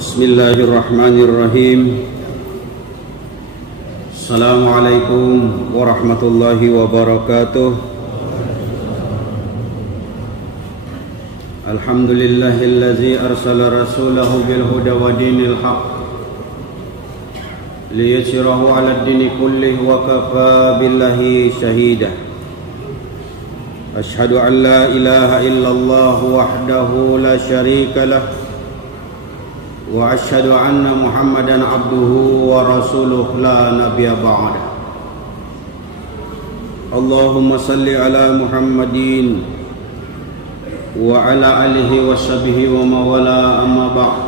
Bismillahirrahmanirrahim. Assalamualaikum warahmatullahi wabarakatuh. Alhamdulillahillazi arsala rasulahu bil huda wa dinil haq liyashirahu 'ala ad-dini kullih wa kafa billahi shahida. Ashhadu an la ilaha illallah wahdahu la syarika lah wa asyhadu anna Muhammadan abduhu wa rasuluh la nabiyya ba'da. Allahumma salli ala Muhammadin wa ala alihi wa sahbihi wa mawala amma ba'd.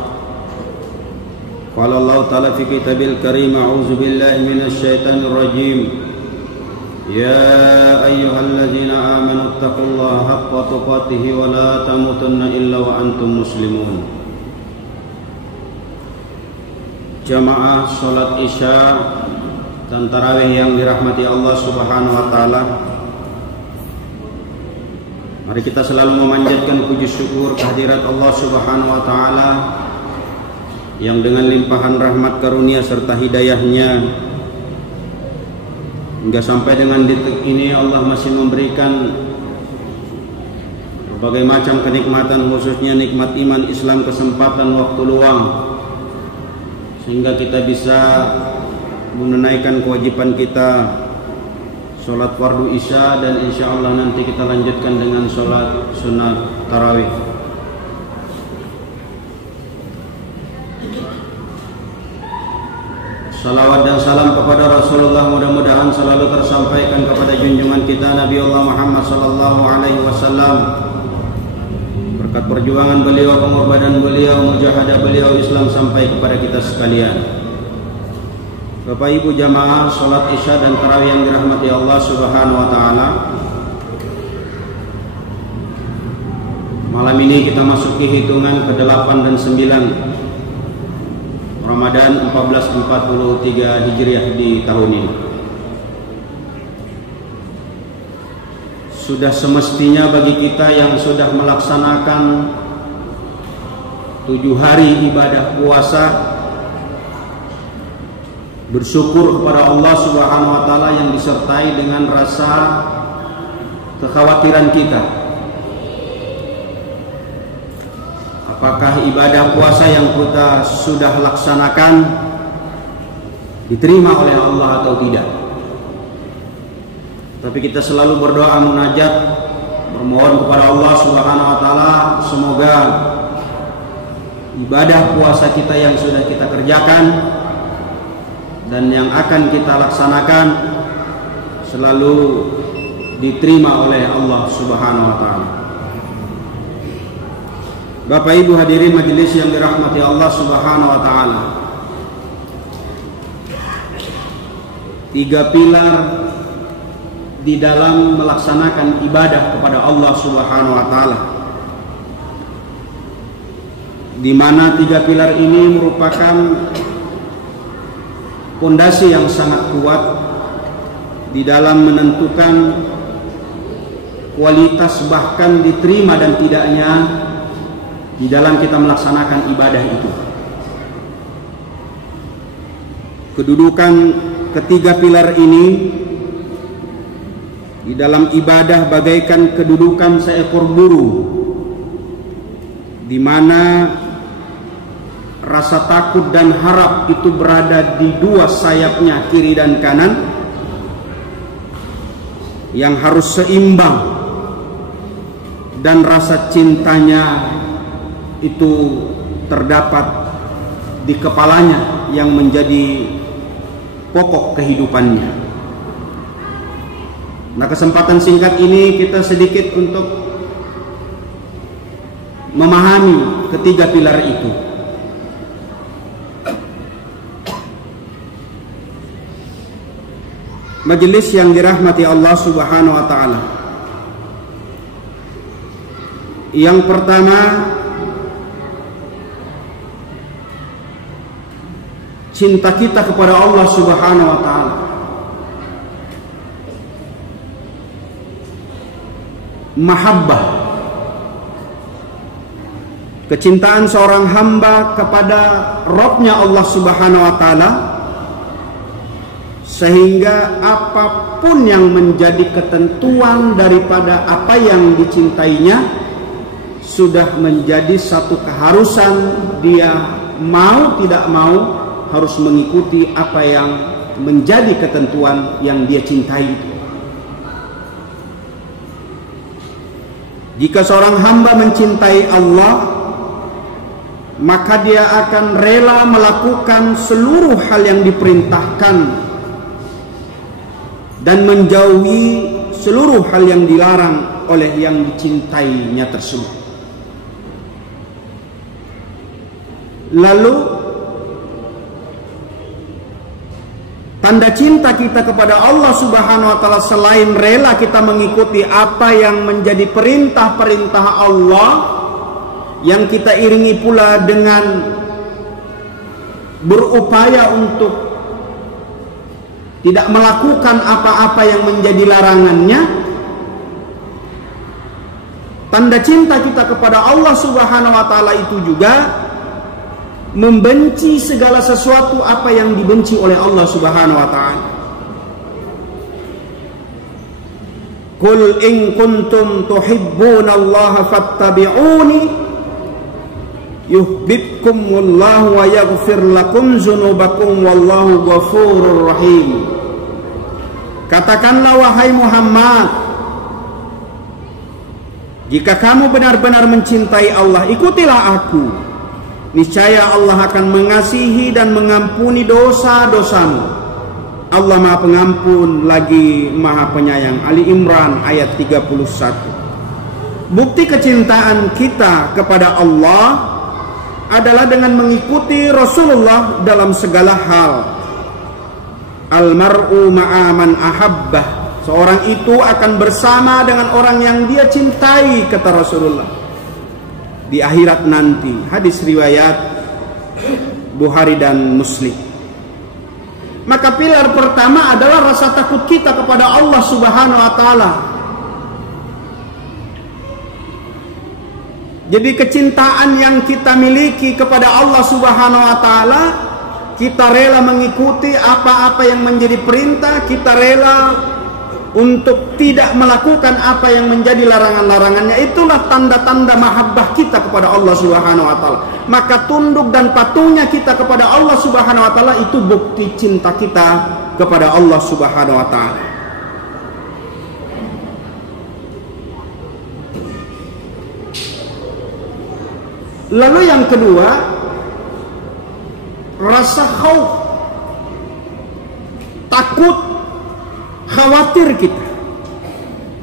Qala Allah ta'ala fi kitabil karim, a'udzu billahi minasy syaithanir rajim. Ya ayyuhalladzina amanu taqullaha haqqa tuqatih wa la tamutunna illa wa antum muslimun. Jamaah salat Isya dan tarawih yang dirahmati Allah Subhanahu wa taala. Mari kita selalu memanjatkan puji syukur kehadirat Allah Subhanahu wa taala yang dengan limpahan rahmat karunia serta hidayahnya hingga sampai dengan detik ini Allah masih memberikan berbagai macam kenikmatan, khususnya nikmat iman, Islam, kesempatan waktu luang, sehingga kita bisa menunaikan kewajiban kita sholat fardu isya, dan insya Allah nanti kita lanjutkan dengan sholat sunat tarawih. Salawat dan salam kepada Rasulullah mudah-mudahan selalu tersampaikan kepada junjungan kita Nabi Allah Muhammad sallallahu alaihi wasallam. Berkat perjuangan beliau, pengorbanan beliau, mujahadah beliau, Islam sampai kepada kita sekalian. Bapak Ibu jamaah salat Isya dan tarawih yang dirahmati Allah Subhanahu wa taala. Malam ini kita masuki hitungan ke-8 dan 9 Ramadan 1443 Hijriah di tahun ini. Sudah semestinya bagi kita yang sudah melaksanakan 7 hari ibadah puasa bersyukur kepada Allah Subhanahu wa taala yang disertai dengan rasa kekhawatiran kita. Apakah ibadah puasa yang kita sudah laksanakan diterima oleh Allah atau tidak? Tapi kita selalu berdoa munajat, bermohon kepada Allah Subhanahu wa taala semoga ibadah puasa kita yang sudah kita kerjakan dan yang akan kita laksanakan selalu diterima oleh Allah Subhanahu wa taala. Bapak Ibu hadirin majelis yang dirahmati Allah Subhanahu wa taala. 3 pilar di dalam melaksanakan ibadah kepada Allah Subhanahu wa taala, di mana 3 pilar ini merupakan pondasi yang sangat kuat di dalam menentukan kualitas bahkan diterima dan tidaknya di dalam kita melaksanakan ibadah itu. Kedudukan ketiga pilar ini di dalam ibadah bagaikan kedudukan seekor burung, di mana rasa takut dan harap itu berada di 2 sayapnya, kiri dan kanan, yang harus seimbang, dan rasa cintanya itu terdapat di kepalanya yang menjadi pokok kehidupannya. Nah, kesempatan singkat ini kita sedikit untuk memahami ketiga pilar itu. Majelis yang dirahmati Allah Subhanahu wa taala. Yang pertama, cinta kita kepada Allah Subhanahu wa taala. Mahabbah kecintaan seorang hamba kepada Rabb-Nya Allah Subhanahu wa taala, sehingga apapun yang menjadi ketentuan daripada apa yang dicintainya sudah menjadi satu keharusan. Dia mau tidak mau harus mengikuti apa yang menjadi ketentuan yang dia cintai itu. Jika seorang hamba mencintai Allah, maka dia akan rela melakukan seluruh hal yang diperintahkan dan menjauhi seluruh hal yang dilarang oleh yang dicintainya tersebut. Lalu tanda cinta kita kepada Allah Subhanahu wa taala, selain rela kita mengikuti apa yang menjadi perintah-perintah Allah, yang kita iringi pula dengan berupaya untuk tidak melakukan apa-apa yang menjadi larangannya. Tanda cinta kita kepada Allah Subhanahu wa taala itu juga membenci segala sesuatu apa yang dibenci oleh Allah Subhanahu wa taala. Qul in kuntum tuhibbunallaha fattabi'uni yuhibbukumullahu wa yaghfir lakum dzunubakum wallahu ghafurur rahim. Katakanlah wahai Muhammad, jika kamu benar-benar mencintai Allah, ikutilah aku. Niscaya Allah akan mengasihi dan mengampuni dosa-dosamu. Allah Maha Pengampun lagi Maha Penyayang. Ali Imran ayat 31. Bukti kecintaan kita kepada Allah adalah dengan mengikuti Rasulullah dalam segala hal. Almar'u ma'a man ahabbah. Seorang itu akan bersama dengan orang yang dia cintai, kata Rasulullah, di akhirat nanti. Hadis riwayat Bukhari dan Muslim. Maka pilar pertama adalah rasa takut kita kepada Allah Subhanahu wa taala. Jadi kecintaan yang kita miliki kepada Allah Subhanahu wa taala, kita rela mengikuti apa-apa yang menjadi perintah, kita rela untuk tidak melakukan apa yang menjadi larangan-larangannya. Itulah tanda-tanda mahabbah kita kepada Allah Subhanahu wa taala. Maka tunduk dan patuhnya kita kepada Allah Subhanahu wa taala itu bukti cinta kita kepada Allah Subhanahu wa taala. Lalu yang kedua, rasa khauf, takut, khawatir kita.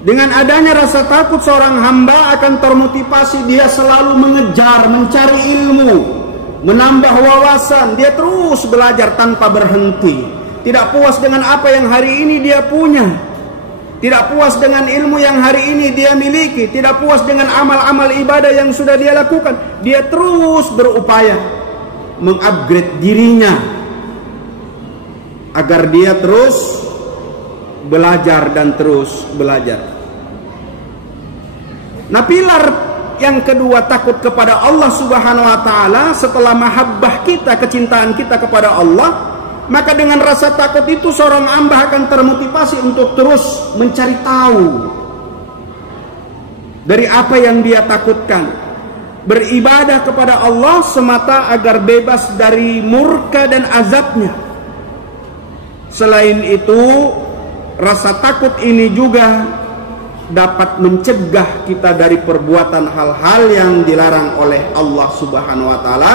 Dengan adanya rasa takut, seorang hamba akan termotivasi, dia selalu mengejar, mencari ilmu, menambah wawasan. Dia terus belajar tanpa berhenti. Tidak puas dengan apa yang hari ini dia punya, tidak puas dengan ilmu yang hari ini dia miliki, tidak puas dengan amal-amal ibadah yang sudah dia lakukan. Dia terus berupaya mengupgrade dirinya agar dia terus belajar dan terus belajar. Nah, pilar yang kedua, takut kepada Allah Subhanahu wa taala, setelah mahabbah kita, kecintaan kita kepada Allah, maka dengan rasa takut itu seorang hamba akan termotivasi untuk terus mencari tahu dari apa yang dia takutkan. Beribadah kepada Allah semata agar bebas dari murka dan azabnya. Selain itu, rasa takut ini juga dapat mencegah kita dari perbuatan hal-hal yang dilarang oleh Allah Subhanahu wa taala,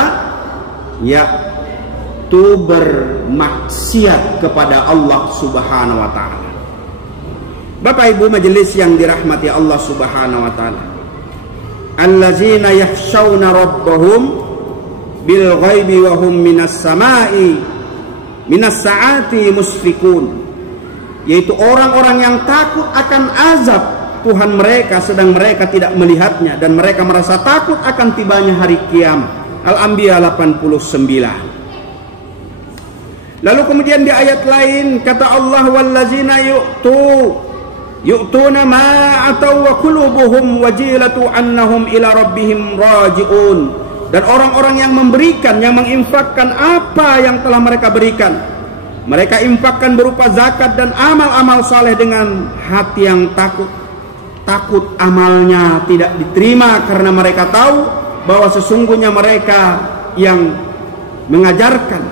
yaitu bermaksiat kepada Allah Subhanahu wa taala. Bapak Ibu majelis yang dirahmati Allah Subhanahu wa taala, allazina yakhshawna rabbahum bil ghaibi wa hum minas samai minas saati musfikun, yaitu orang-orang yang takut akan azab Tuhan mereka sedang mereka tidak melihatnya, dan mereka merasa takut akan tibanya hari kiamat. Al-Anbiya 89. Lalu kemudian di ayat lain kata Allah, wallazina yu'tu yu'tuna ma atau wa qulubuhum wajilatu annahum ila rabbihim raji'un. Dan orang-orang yang memberikan, yang menginfakkan apa yang telah mereka berikan, mereka infakkan berupa zakat dan amal-amal saleh dengan hati yang takut amalnya tidak diterima, karena mereka tahu bahwa sesungguhnya mereka yang mengajarkan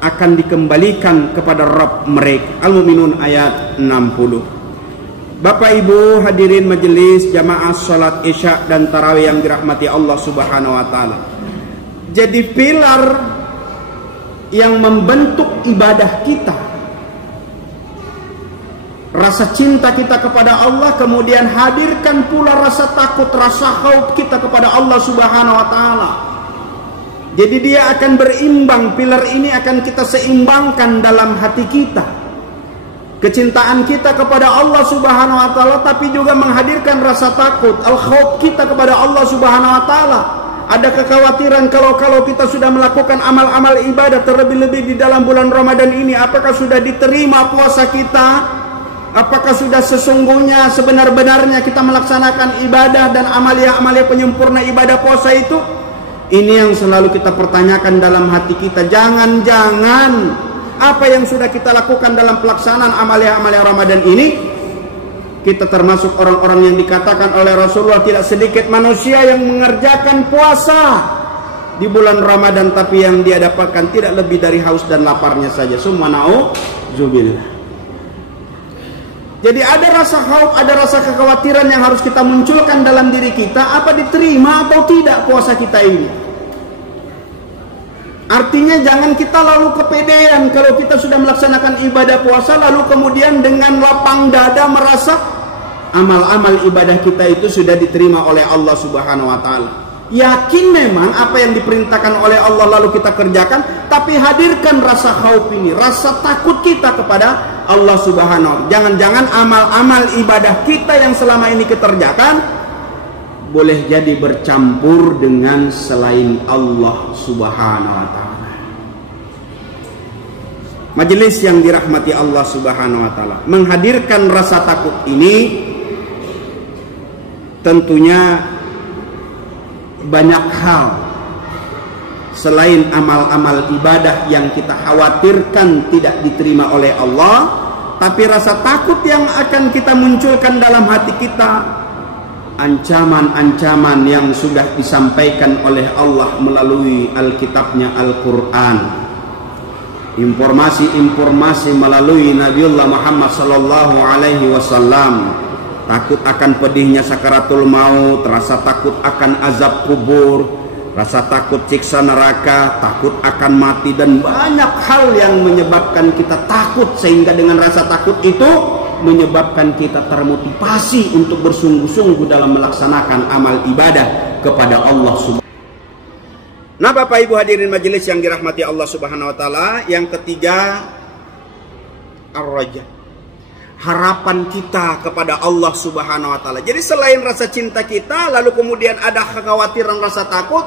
akan dikembalikan kepada Rabb mereka. Al-Mu'minun ayat 60. Bapak Ibu hadirin majelis jamaah salat Isya dan tarawih yang dirahmati Allah Subhanahu wa taala. Jadi pilar yang membentuk ibadah kita, rasa cinta kita kepada Allah, kemudian hadirkan pula rasa takut, rasa khauf kita kepada Allah Subhanahu wa taala. Jadi dia akan berimbang, pilar ini akan kita seimbangkan dalam hati kita. Kecintaan kita kepada Allah Subhanahu wa taala, tapi juga menghadirkan rasa takut, al-khauf kita kepada Allah Subhanahu wa taala. Ada kekhawatiran kalau kita sudah melakukan amal-amal ibadah, terlebih-lebih di dalam bulan Ramadan ini, apakah sudah diterima puasa kita? Apakah sudah sesungguhnya sebenar-benarnya kita melaksanakan ibadah dan amalia-amalia penyempurna ibadah puasa itu? Ini yang selalu kita pertanyakan dalam hati kita. Jangan-jangan apa yang sudah kita lakukan dalam pelaksanaan amalia-amalia Ramadan ini, kita termasuk orang-orang yang dikatakan oleh Rasulullah tidak sedikit manusia yang mengerjakan puasa di bulan Ramadan, tapi yang dia dapatkan tidak lebih dari haus dan laparnya saja. Summa na'udzubillah. Jadi ada rasa khauf, ada rasa kekhawatiran yang harus kita munculkan dalam diri kita, apa diterima atau tidak puasa kita ini. Artinya jangan kita lalu kepedean kalau kita sudah melaksanakan ibadah puasa, lalu kemudian dengan lapang dada merasa amal-amal ibadah kita itu sudah diterima oleh Allah Subhanahu wa taala. Yakin memang apa yang diperintahkan oleh Allah lalu kita kerjakan, tapi hadirkan rasa khauf ini, rasa takut kita kepada Allah Subhanahu wa taala. Jangan-jangan amal-amal ibadah kita yang selama ini kita kerjakan boleh jadi bercampur dengan selain Allah Subhanahu wa taala. Majelis yang dirahmati Allah Subhanahu wa taala, menghadirkan rasa takut ini tentunya banyak hal selain amal-amal ibadah yang kita khawatirkan tidak diterima oleh Allah, tapi rasa takut yang akan kita munculkan dalam hati kita, ancaman-ancaman yang sudah disampaikan oleh Allah melalui Alkitabnya Al-Quran, informasi-informasi melalui Nabiullah Muhammad sallallahu alaihi wasallam. Takut akan pedihnya sakaratul maut, rasa takut akan azab kubur, rasa takut siksa neraka, takut akan mati, dan banyak hal yang menyebabkan kita takut, sehingga dengan rasa takut itu menyebabkan kita termotivasi untuk bersungguh-sungguh dalam melaksanakan amal ibadah kepada Allah Subhanahu. Nah, Bapak Ibu hadirin majelis yang dirahmati Allah Subhanahu wa taala, yang ketiga ar-raja, harapan kita kepada Allah Subhanahu wa taala. Jadi selain rasa cinta kita, lalu kemudian ada kekhawatiran, rasa takut,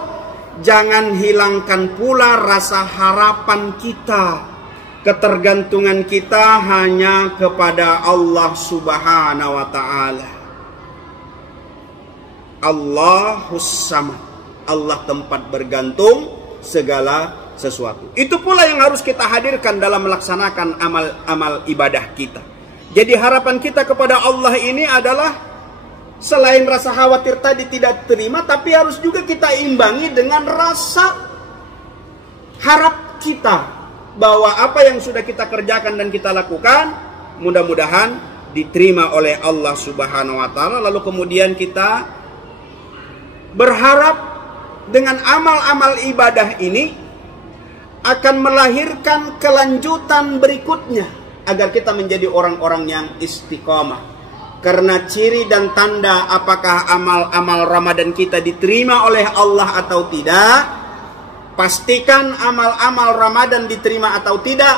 jangan hilangkan pula rasa harapan kita. Ketergantungan kita hanya kepada Allah Subhanahu wa taala. Allahus Samad, Allah tempat bergantung segala sesuatu. Itu pula yang harus kita hadirkan dalam melaksanakan amal ibadah kita. Jadi harapan kita kepada Allah ini adalah selain rasa khawatir tadi tidak terima, tapi harus juga kita imbangi dengan rasa harap kita bahwa apa yang sudah kita kerjakan dan kita lakukan mudah-mudahan diterima oleh Allah Subhanahu wa taala. Lalu kemudian kita berharap dengan amal-amal ibadah ini akan melahirkan kelanjutan berikutnya agar kita menjadi orang-orang yang istiqomah. Karena ciri dan tanda apakah amal-amal Ramadan kita diterima oleh Allah atau tidak, pastikan amal-amal Ramadan diterima atau tidak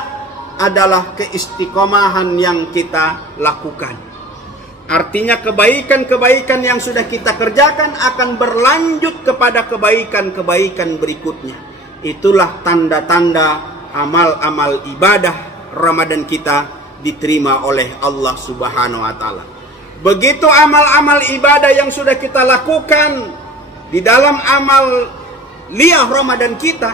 adalah keistiqomahan yang kita lakukan. Artinya kebaikan-kebaikan yang sudah kita kerjakan akan berlanjut kepada kebaikan-kebaikan berikutnya. Itulah tanda-tanda amal-amal ibadah Ramadan kita diterima oleh Allah Subhanahu wa taala. Begitu amal-amal ibadah yang sudah kita lakukan di dalam amal liyah Ramadan kita,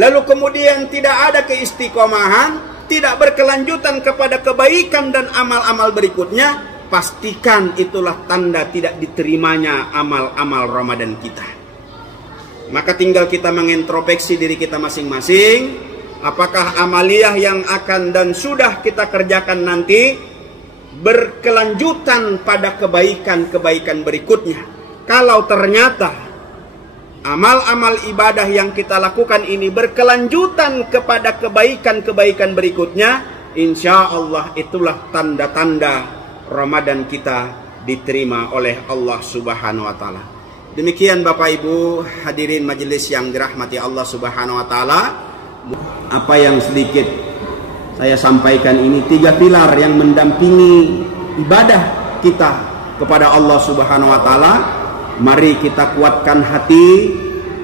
lalu kemudian tidak ada keistiqomahan, tidak berkelanjutan kepada kebaikan dan amal-amal berikutnya, pastikan itulah tanda tidak diterimanya amal-amal Ramadan kita. Maka tinggal kita mengintrospeksi diri kita masing-masing, apakah amaliyah yang akan dan sudah kita kerjakan nanti berkelanjutan pada kebaikan-kebaikan berikutnya. Kalau ternyata amal-amal ibadah yang kita lakukan ini berkelanjutan kepada kebaikan-kebaikan berikutnya, insya Allah itulah tanda-tanda Ramadan kita diterima oleh Allah Subhanahu wa Ta'ala. Demikian Bapak Ibu hadirin majelis yang dirahmati Allah Subhanahu wa Ta'ala. Apa yang sedikit saya sampaikan ini, 3 pilar yang mendampingi ibadah kita kepada Allah Subhanahu wa Ta'ala. Mari kita kuatkan hati,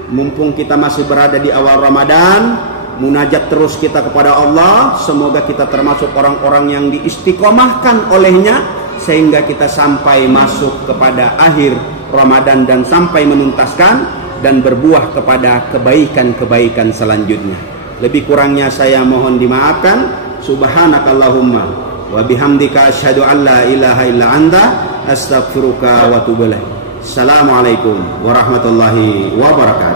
mumpung kita masih berada di awal Ramadan, munajat terus kita kepada Allah. Semoga kita termasuk orang-orang yang diistiqomahkan olehnya, sehingga kita sampai masuk kepada akhir Ramadan dan sampai menuntaskan dan berbuah kepada kebaikan-kebaikan selanjutnya. Lebih kurangnya saya mohon dimaafkan. Subhanakallahumma wa bihamdika asyhadu an la ilaha illa anta astaghfiruka wa atubu ilaik. Assalamualaikum warahmatullahi wabarakatuh.